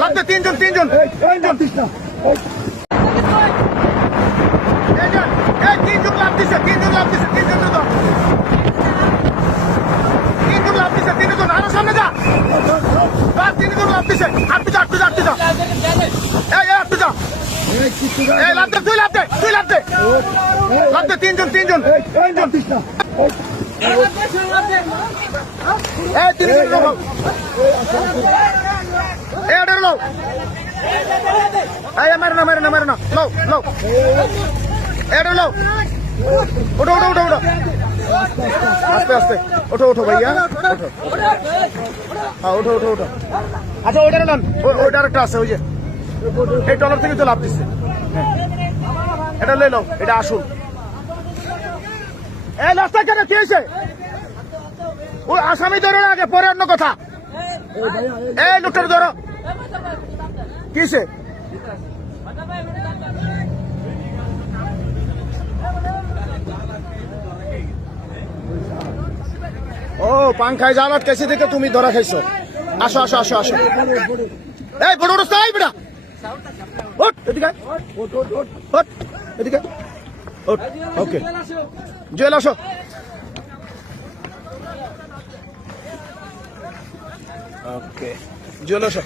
লাগতে তিনজন তিনজন। তিনজন। তিনজন। লাগতেছে তিনজন লাগতেছে তিনজন তো তিনজন লাগতেছে তিনজন আরও সামনে যা। তিনজন লাগতেছে আটটু যা আটটু যা আটটু যা। এই আটটু যা। এই লাগতে তুই লাগতে তুই লাগতে লাগতে তিনজন তিনজন। তিনজন এই তিনজন মারে না মারে না মারে না। লো লো এটা লো ওঠো ওঠো ওঠো ওঠো। আস্তে আস্তে। ওঠো ওঠো, ভাইয়া। ওঠো। হ্যাঁ ওঠো ওঠো ওঠো। আচ্ছা ওইটা নেন ওই- একটা আছে, ওই যে। এই টলার থেকে তো লাভ দিচ্ছে। এটা লই নাও এটা আসুন এই রাস্তা কেন কি হয়েছে আসামি ধরো আগে পরে অন্য কথা। এই লোকটার ধরো। কিসে? ও, পাংখায় জালাত কেসে থেকে তুমি ধরা খাইছো। আসো আসো আসো আসো। এই বড় রাস্তা এই বেটা। ওঠ, এদিকে। ওঠ এদিকে ওঠ, ওকে। জুয়েল, আসো। ওকে। জুয়েল, আসো।